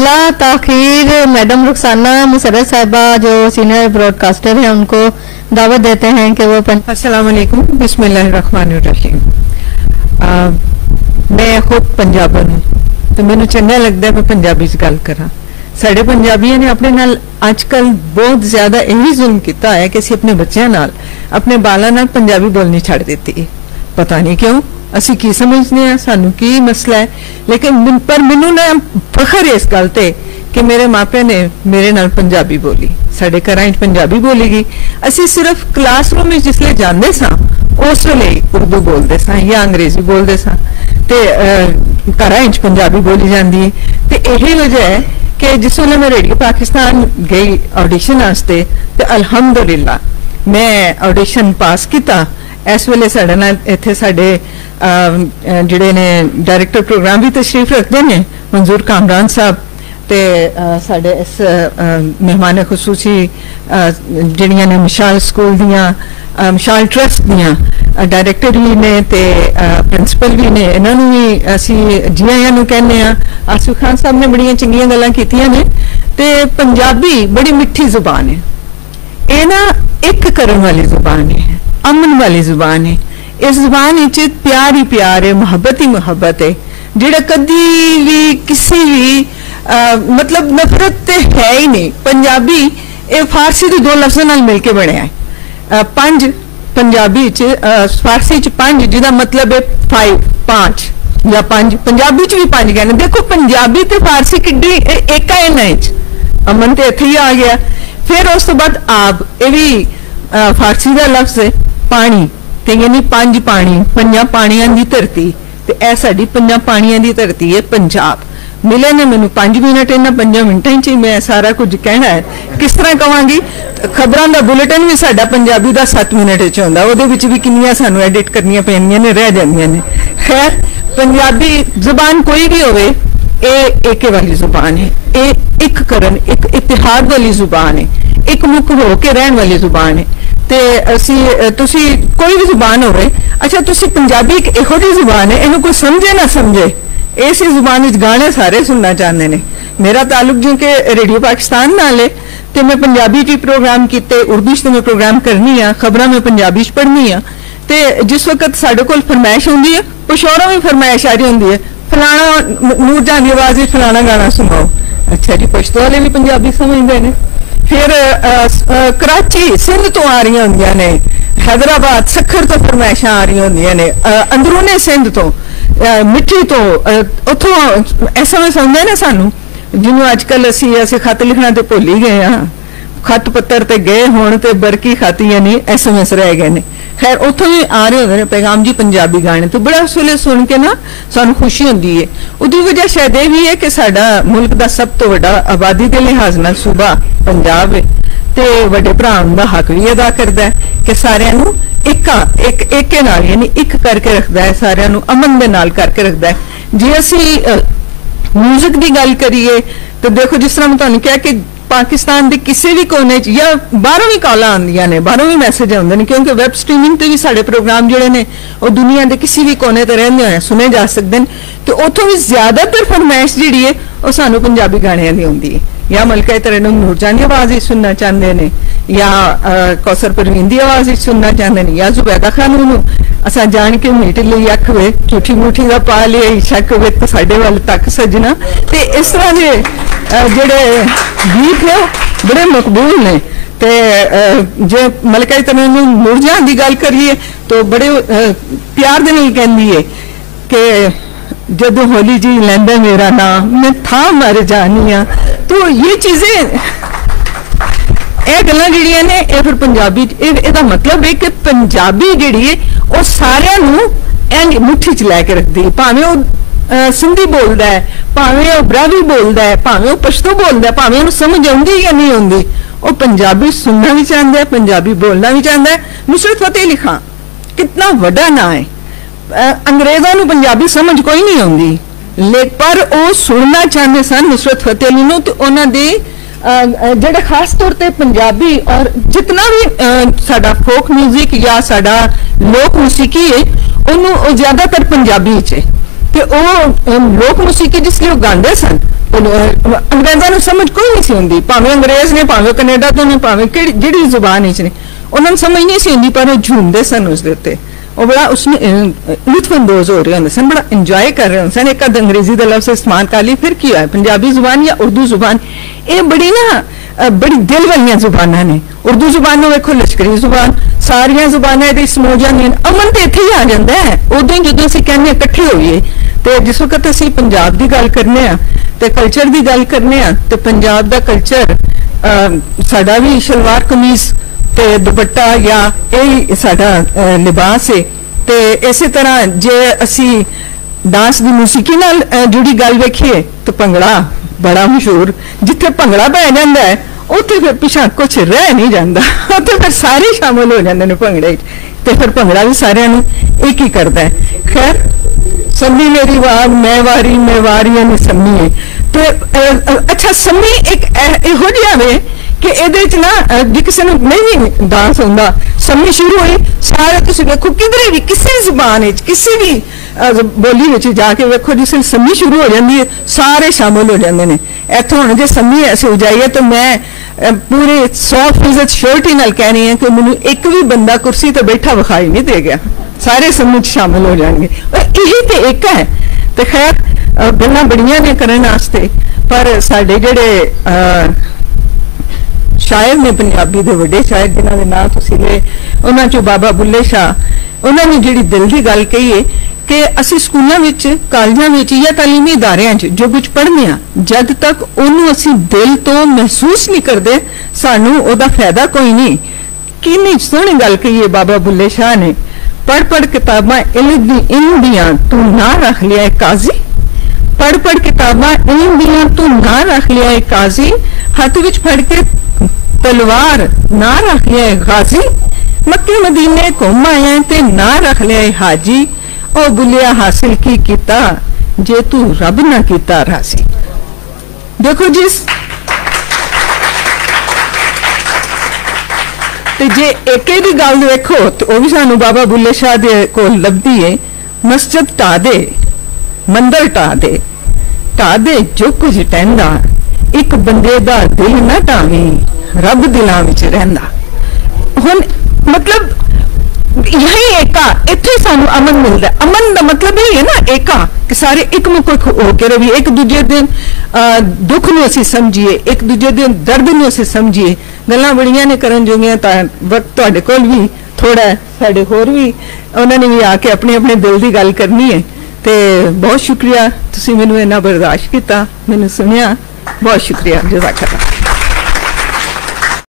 बिला ताखीर मैडम रुखसाना मुसर्रत साहिबा जो सीनियर ब्रॉडकास्टर हैं उनको दावत देते हैं कि वो अस्सलाम वालेकुम, बिस्मिल्लाहिर्रहमानिर्रहीम। मैं खुद पंजाबन हूँ तो मैंने चंगा लगता है मैं पंजाबी च गल करा। साडे पंजाबियों ने अपने नाल आजकल बहुत ज्यादा यही जुल्म किया है कि असीं अपने बच्चों नाल अपने बालां नाल पंजाबी बोलनी छड़ दी है। पता नहीं क्यों, असीं की समझने हैं, सानू की मसला है। लेकिन पर मैनू ना फखर है इस गल ते कि मेरे मापिया ने मेरे नाल पंजाबी बोली, साडे घरां पंजाबी बोली गई। असीं सिर्फ क्लासरूम में जिसले जांदे सां उस वेले उर्दू बोलते सां या अंग्रेजी बोलते सां ते घरां पंजाबी बोली जाती है। तो यही वजह है कि जिस वेले मैं रेडियो पाकिस्तान गई ऑडिशन वास्ते ते अल्हम्दुलिल्लाह मैं ऑडिशन पास किया। इस वेले साडे नाल इत्थे साडे जिहड़े ने डायरेक्टर प्रोग्राम भी तशरीफ रखते हैं मंजूर कामरान साहब ते साडे इस मेहमान खुसूसी जिहड़ियां ने मिसाल स्कूल दियां मिसाल ट्रस्ट दियां डायरेक्टर भी ने ते प्रिंसिपल भी ने, इन्होंने भी असी जी आइयां नूं कहने आ। आसिफ खान साहब ने बड़ियां चंगियां गल्लां कीतियां ने। ते पंजाबी बड़ी मिठी जुबान है, ये ना एक करन वाली जुबान है, अमन वाली जुबान है। इस जुबान विच प्यार ही प्यार है, मुहब्बत ही मुहब्बत है, जिहड़ा कदी भी किसी भी मतलब नफरत ते है ही नहीं। पंजाबी ये फारसी के दो लफ्ज़ों नाल मिलके बनया है। पंज पंजाबी फारसी च पंज जिहदा मतलब है 5 5 या पंज, पंजाबी च भी पंज कहने। देखो पंजाबी ते फारसी किड्डी एक है ना, अमन तो इत्थे ही आ गया। फिर उस तो बाद आप ये भी फारसी का लफ्ज है, पानी ते यानी पंज पानी, पंजा पानियां दी धरती। ते ऐ साडी पंजा पानियां दी धरती है पंजाब। मिले ने मैनू 5 मिनट, इन्हां 5 मिनटां च मैं सारा कुछ कहना है। किस तरह कहांगी, खबरां दा बुलेटिन भी साडा पंजाबी दा 7 मिनट च हुंदा, उहदे विच भी किन्नियां सानू एडिट करनियां पैंदियां ने, रह जांदियां ने। खैर पंजाबी जुबान कोई भी होवे ये एके वाली जुबान है, ये एक करन एक इतिहाद वाली जुबान है, एक मुख हो के रहन वाली जुबान है। ते असी तुसी कोई भी जुबान होवे, अच्छा तुसी पंजाबी एक इहो जी जुबान है, इन्हू कोई समझे ना समझे इस जुबान विच गाने सारे सुनना चाहते हैं। मेरा ताल्लुक जो कि रेडियो पाकिस्तान नाल है ते मैं पंजाबी च प्रोग्राम किते, उर्दू च मैं प्रोग्राम करनी आ, खबरां मैं पंजाबी च पढ़नी आ। ते जिस वक्त साडे कोल फरमाइश होंदी है, पिछोड़ों भी फरमाइश आ रही होंदी है, फलाना नूर जान की आवाज में फलाना गाना सुनाओ। अच्छा जी, पश्तो वाले भी पंजाबी समझते हैं। फिर कराची सिंध तो आ रही होंदियां ने, हैदराबाद सखर तो फरमाइशां आ रही होंदियां ने, अंदरूने सिंध तो मिट्टी तो उतों ऐसा में समझते ना सानू जिन्होंने अजकल असी खत लिखना तो भुल ही गए हाँ, खत पत्तर ते गए होण ते बरकी खाती यानी SMS रह गए ने। खैर उतों भी आ रहे होंगे पैगाम जी पंजाबी गाने, तो बड़ा उस वेले सुन के ना सानू खुशी होंदी है। उदी वजह शायद ये भी है कि साडा मुल्क दा सब तो वड्डा आबादी के लिहाज नाल सूबा पंजाब है ते वड्डे भरावां दा हक भी अदा करदा है कि सारियां नू एक नाल यानी एक करके रखता है, सारियां नू अमन दे नाल करके रखता है। जे असी म्यूजिक की गल करिए तो देखो जिस तरह मैं तुहानू कहा कि पाकिस्तान के किसी भी कोने च या बाहरों भी कॉलां आंदियां ने, बाहरों भी मैसेज आउंदे ने, क्योंकि वैब स्ट्रीमिंग ते भी साडे प्रोग्राम जिहड़े ने वो दुनिया के किसी भी कोने ते रहंदे होए सुने जा सकदे ने। तो उत्थों भी ज्यादातर फरमाइश जिहड़ी है वो सानू पंजाबी गाणियां दी हुंदी है, या मलका तरन्नुम नूरजान की आवाज ही सुनना चाहते हैं, या कौसर परवीन की आवाज ही सुनना चाहते हैं, या जुबैदा खानू असा जान के मीट ली अख वे झूठी मूठी का पा लिया शक वे तो साडे वल तक सजना। ते इस तरह के जिहड़े गीत है बड़े मकबूल ने। ते जे मलका तरन्नुम नूरजान की गल करिए तो बड़े प्यार दे नाल कहंदी है कि जदों होली जी लैंदा मेरा नाम मैं था मर जानिया। तो ये चीजें ਇਹ ਗੱਲਾਂ ਜਿਹੜੀਆਂ ਨੇ ਇਹ ਫਿਰ ਪੰਜਾਬੀ ਇਹਦਾ ਮਤਲਬ ਹੈ ਕਿ ਪੰਜਾਬੀ ਜਿਹੜੀ ਹੈ ਉਹ ਸਾਰਿਆਂ ਨੂੰ ਐਂ ਮੁੱਠੀ 'ਚ ਲੈ ਕੇ ਰੱਖਦੀ ਹੈ, ਭਾਵੇਂ ਉਹ ਸਿੰਧੀ ਬੋਲਦਾ ਹੈ, ਭਾਵੇਂ ਉਹ ਬਰਾਵੀ ਬੋਲਦਾ ਹੈ, ਭਾਵੇਂ ਉਹ ਪਸ਼ਤੋ ਬੋਲਦਾ ਹੈ, ਭਾਵੇਂ ਉਹਨੂੰ ਸਮਝ ਆਉਂਦੀ ਜਾਂ ਨਹੀਂ ਆਉਂਦੀ, ਉਹ ਪੰਜਾਬੀ ਸੁਣਨਾ ਵੀ ਚਾਹੁੰਦਾ ਹੈ, ਪੰਜਾਬੀ बोलना भी चाहता है। नुसरत फतेह अली खान कितना वड्डा नाम है, अंग्रेजों को पंजाबी समझ कोई नहीं आती, पर वो सुनना चाहते सन नुसरत फतेह अली नूं। ते उन्हां दे जिहड़े खास तौर पर पंजाबी और जितना भी साडा फोक म्यूजिक या साडा लोक मौसीकी है उन्होंने ज्यादातर पंजाबी च है। ते लोक मौसीकी जिसलिए गाते सन अंग्रेज़ों ਨੂੰ समझ कोई नहीं सी हुंदी, भावें अंग्रेज़ ने, भावें कनेडा तो ने, भावें जिहड़ी जुबान विच ने, उन्होंने समझ नहीं सी हुंदी, पर वो झूमदे सन उस दे उत्ते, वो बड़ा उसमें लुत्फअंदोज़ हो रहे होंदे सन, बड़ा इंजॉय कर रहे होंदे सन। एक अद अंग्रेजी का लफ्ज़ इस्तेमाल कर ली, फिर की है पंजाबी जुबान या उर्दू जुबान, ये बड़ी ना बड़ी दिल वाली जुबाना ने। उर्दू जुबान वेखो लश्करी जुबान, सारिया जुबाना समो जांदियां, अमन तो इत्थे ही आ जाता है उदों ही जो असीं कहने इकट्ठे होइए। तो जिस वक्त असीं पंजाब की गल करने ते कल्चर की गल करने ते पंजाब का कल्चर साडा भी शलवार कमीज ते दुपट्टा या यही साडा लिबास है। ते इस तरह जे असीं डांस की मूसीकी नाल जुड़ी गल वेखीए तो भंगड़ा बड़ा मशहूर, जिथे भंगड़ा पै जाता है उत्थे फिर पिछा कुछ रह नहीं जाता, उत्थे फिर सारे शामिल हो जाते हैं भंगड़े, तो फिर भंगड़ा भी सारिਆਂ ਨੂੰ एक ही करता है। खैर सम्मी मेरी वार मैं वारी ने सम्मी है। तो अच्छा सम्मी एक इहो जिहा वे कि ਇਹਦੇ ਚ ना जे किसी ਨੂੰ नहीं डांस ਹੁੰਦਾ, सम्मी शुरू हुई सारे तुसीं वेखो किधरे भी किसी जुबान विच किसी भी बोली विच जाके वेखो जिस सम्मी शुरू हो जाती है सारे शामिल हो जाते हैं। इत्थों हुण जे सम्मी असीं जाइए तो मैं पूरे 100% श्योरिटी नाल कह रही है कि मैनूं एक भी बंदा कुर्सी ते बैठा विखाई नहीं दे गया, सारे सम्मी शामिल हो जाएंगे। यही तो एक है। तो खैर गल्लां बड़ियां ने करन वास्ते, पर साडे जिहड़े शायर ने पंजाबी दे वड्डे शायर जिन्हां दे नाम तुसीं ले, उन्हां चों बाबा बुल्ले शाह, उन्होंने जिहड़ी दिल की गल कही है कि असीं स्कूलों विच कॉलेजां विच या तालीमी इदारियां च जो कुछ पढ़ने जद तक उन्होंने असीं दिल तो महसूस नहीं करते सानू उहदा फायदा कोई नहीं। कितनी सोहनी गल कही है बाबा बुल्ले शाह ने, पढ़ पढ़ किताबां इल्म दियां तू ना रख लिया काजी, पढ़ पढ़ किताबां इल्म दियां तू ना रख लिया काजी, हाथ विच फड़ के तलवार ना रख लिया गाजी, मक्के मदीने घूम आया ते ना रख लिया हाजी, ओ बुलिया हासिल की कीता जे तू रब ना कीता राजी। देखो जिस ते जे एके दी गल देखो तो वह भी सानू बाबा बुल्ले शाह दे कोल लभदी है, मस्जिद ढा दे मंदिर ढा दे जो कुछ टहंदा, एक बंदे दा दिल ना ढावी रब दिलां विच रहिंदा। हुण मतलब यही एका इत्थे सानू अमन मिलता है। अमन का मतलब यही है ना एका, कि सारे एक मुख होके रहिए, एक दूजे दे दुख नूं असीं समझिए, एक दूजे दे दर्द नूं असीं समझिए। गल्लां बड़ियां ने करन जोगियां, तां वक्त तुहाडे कोल भी थोड़ा है, साडे होर भी उन्होंने भी आके अपने अपने दिल की गल करनी है। तो बहुत शुक्रिया तुसीं मैनूं इन्ना बर्दाश्त किया, मैनूं सुनिया, बहुत शुक्रिया, जज़ाकल्लाह।